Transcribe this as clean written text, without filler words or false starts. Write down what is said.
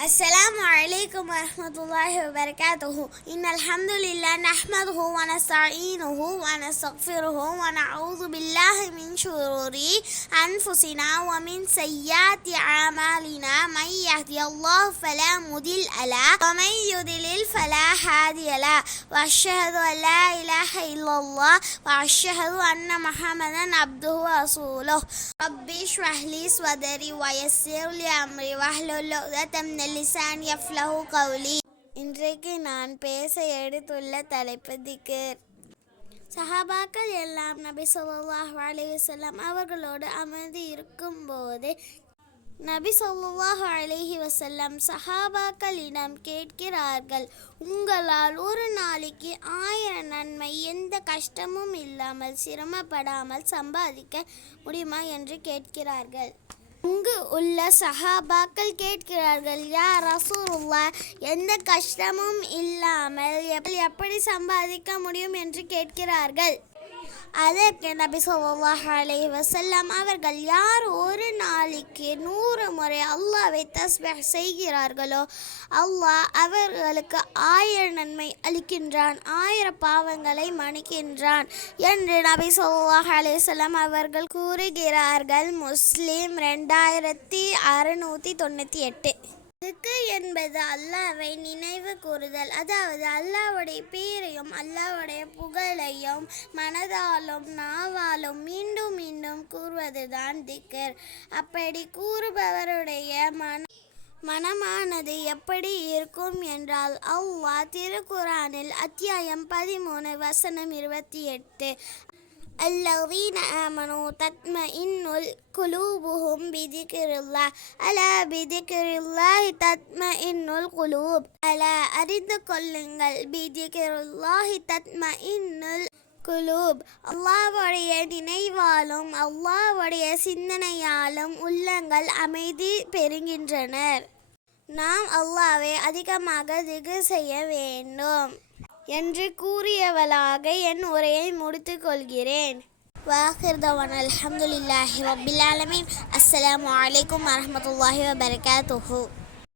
السلام عليكم ورحمة الله وبركاته. إن الحمد لله نحمده ونستعينه ونستغفره ونعوذ بالله من شرور أنفسنا ومن سيئات أعمالنا. من يهدي الله فلا مضل له ومن يضلل فلا هادي له. وأشهد أن لا إله إلا الله وأشهد أن محمدا عبده ورسوله. رب اشرح لي صدري ويسر لي أمري واحلل عقدة من லிசான் யஃப்லஹு கௌலி. இன்றைக்கு நான் பேச எடுத்துள்ள தலைப்பு திக்ர். சஹாபாக்கள் எல்லாம் நபி ஸல்லல்லாஹு அலைஹி வஸல்லம் அவர்களோடு அமர்ந்து இருக்கும்போது நபி ஸல்லல்லாஹு அலைஹி வஸல்லம் சஹாபாக்களிடம் கேட்கிறார்கள், உங்களால் ஒரு நாளைக்கு 1000 நன்மை எந்த கஷ்டமும் இல்லாமல் சிரமப்படாமல் சம்பாதிக்க முடியுமா என்று கேட்கிறார்கள். அங்கு உள்ள சஹாபாக்கள் கேட்கிறார்கள், யா ரசூலுல்லாஹ், எந்த கஷ்டமும் இல்லாமல் எப்படி சம்பாதிக்க முடியும் என்று கேட்கிறார்கள். அதற்கு நபி ஸல்லல்லாஹு அலைஹி வஸல்லம் அவர்கள், யார் ஒரு நாளைக்கு 100 முறை அல்லாஹ்வை தஸ்பீஹ் செய்கிறார்களோ அல்லாஹ் அவர்களுக்கு 1000 நன்மை அளிக்கின்றான், 1000 பாவங்களை மன்னிக்கின்றான் என்று நபி ஸல்லல்லாஹு அலைஹி வஸல்லம் அவர்கள் கூறுகிறார்கள். முஸ்லிம் 2698. திக்ர் என்பது அல்லாஹ்வை நினைவு கூறுதல், அதாவது அல்லாஹ்வுடைய பேரையும் அல்லாஹ்வுடைய புகழையும் மனதாலும் நாவாலும் மீண்டும் மீண்டும் கூறுவதுதான் திக்ர். அப்படி கூறுபவருடைய மனமானது எப்படி இருக்கும் என்றால், அல்லாஹ் திருக்குர்ஆனில் அத்தியாயம் 13 வசனம் 28, الذين آمنوا تطمئن قلوبهم بذكر الله ألا بذكر الله تطمئن القلوب. ألا அறிந்து கொள்ளுங்கள், بذكر الله تطمئن القلوب. அல்லாஹ்வுடைய நினைவாலும் அல்லாஹ்வுடைய சிந்தனையாலும் உள்ளங்கள் அமைதி பெறுகின்றனர். நாம் அல்லாஹ்வை அதிகமாக திக்ர் செய்ய வேண்டும் என்று கூறியவளாக என் உரையை முடித்துக் கொள்கிறேன். வாஹிர் தவானா அல்ஹம்துலில்லாஹி ரப்பில் ஆலமீன். அஸ்ஸலாமு அலைக்கும் வரஹ்மத்துல்லாஹி வபரகாத்துஹு.